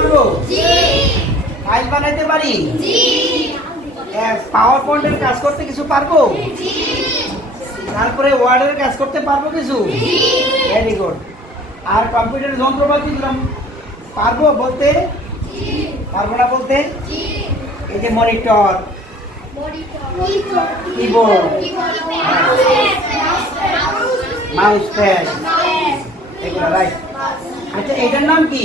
পারব? ফাইল বানাইতে পারি? পাওয়ার পয়েন্টের কাজ করতে কিছু পারব? তারপরে ওয়ার্ডের কাজ করতে পারব কিছু? ভেরি গুড আর কম্পিউটার যন্ত্রপাতি পারব বলতে? পারব না বলতে? এই যে monitor monitor keyboard mouse pad এগুলো রাইট আচ্ছা এটার নাম কি?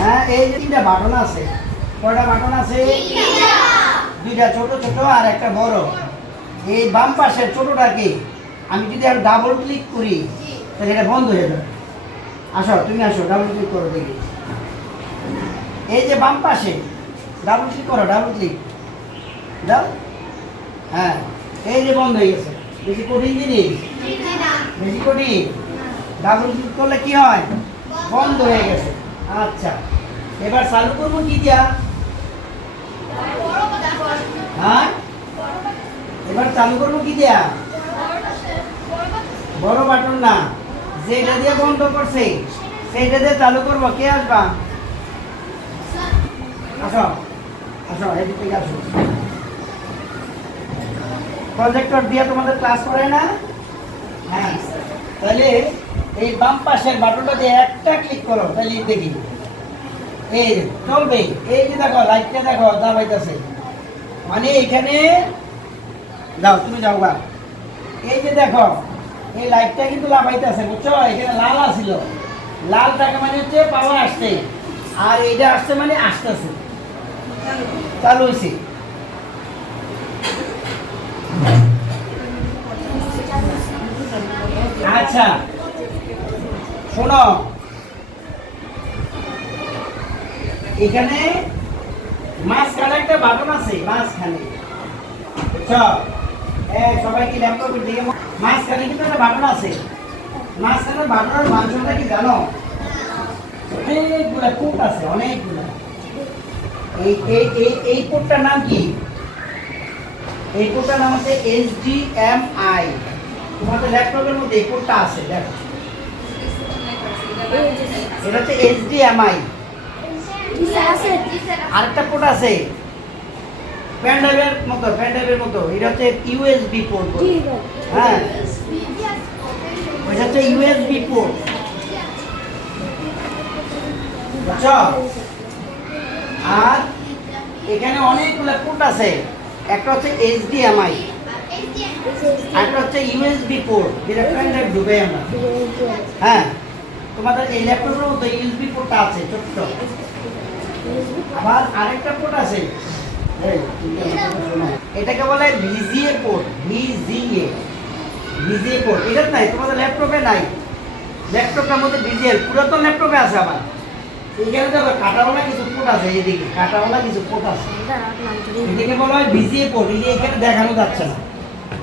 হ্যাঁ বাম পাশের ছোটটা কি আমি যদি ডাবল ক্লিক করি, তাহলে এটা বন্ধ হয়ে যাবে। আসো, তুমি আসো ডাবল ক্লিক করো দেখি। এই যে বাম পাশে ডাবল ক্লিক করো ডাবল ক্লিক দাও হ্যাঁ এই যে বন্ধ হয়ে গেছে। বেশি কঠিন জিনিস? বেশি কঠিন? ডাবল ক্লিক করলে কি হয়? বন্ধ হয়ে গেছে। আচ্ছা এবার চালু করব কি দিয়া? হ্যাঁ? এবার চালু করব কি দিয়া? বড় বাটন না। যেটা দিয়ে বন্ধ করছে সেইটা দিয়ে চালু করব। কে আসবা? আসো আসো এদিক থেকে আসো। প্রজেক্টর দিয়ে তোমাদের ক্লাস করে না? হ্যাঁ তাহলে এই বাম পাশের বাটনটা দিয়ে একটা ক্লিক করো, তাহলে দেখি। এই চলবে। এই যে দেখো লাইটটা দেখো দাবাইতেছে মানে এখানে যাও, তুমি যাও গা এই যে দেখো, এই লাইটটা কিন্তু লাগাইতেছে বুঝছ? এখানে লাল আসছিল লাল টাকা মানে হচ্ছে পাওয়ার আসছে। আর এইটা আসছে মানে আসতেছে। চালু হয়েছে আচ্ছা। শোনো। এখানে মাঝখানে একটা বাটন আছে, মাঝখানে। সবাই কি ল্যাপটপের দিকে মাঝখানে কিন্তু একটা বাটন আছে। মাঝখানে বাটনের ফাংশনটা কি জানো? অনেকগুলা পোর্ট আছে, অনেকগুলা। এই এই এই পোর্টটার নাম কি? এই পোর্টটার নাম হচ্ছে এইচডিএমআই তোমাদের ল্যাপটপের মধ্যে পোর্টটা আছে, দেখো। এটা হচ্ছে এইচডিএমআই আরেকটা পোর্ট আছে পেন ড্রাইভের মতো পেন ড্রাইভের মতো। এটা হচ্ছে ইউএসবি পোর্ট হ্যাঁ। ওইটা হচ্ছে ইউএসবি পোর্ট বুঝছ? আর এখানে অনেকগুলো পোর্ট আছে। একটা হচ্ছে এইচডিএমআই একটা হচ্ছে ইউএসবি পোর্ট যেটা ড্রাইভ আমরা হ্যাঁ তোমাদের এই ল্যাপটপের মধ্যে ইউএসবি পোর্টটা আছে ছোট্ট। আবার আরেকটা পোর্ট আছে। এটাকে বলে VGA port VGA VGA port এটা নাই তোমাদের ল্যাপটপে নাই। ল্যাপটপটার মধ্যে ভিজিএ পুরাতন ল্যাপটপে আছে আবার। এখানে দেখো কাটাওয়ালা কিছু পোর্ট আছে এদিকে। কাটাওয়ালা কিছু পোর্ট আছে। এদিকে বলা হয় ভিজিএ পোর্ট এখানে দেখানো যাচ্ছে না।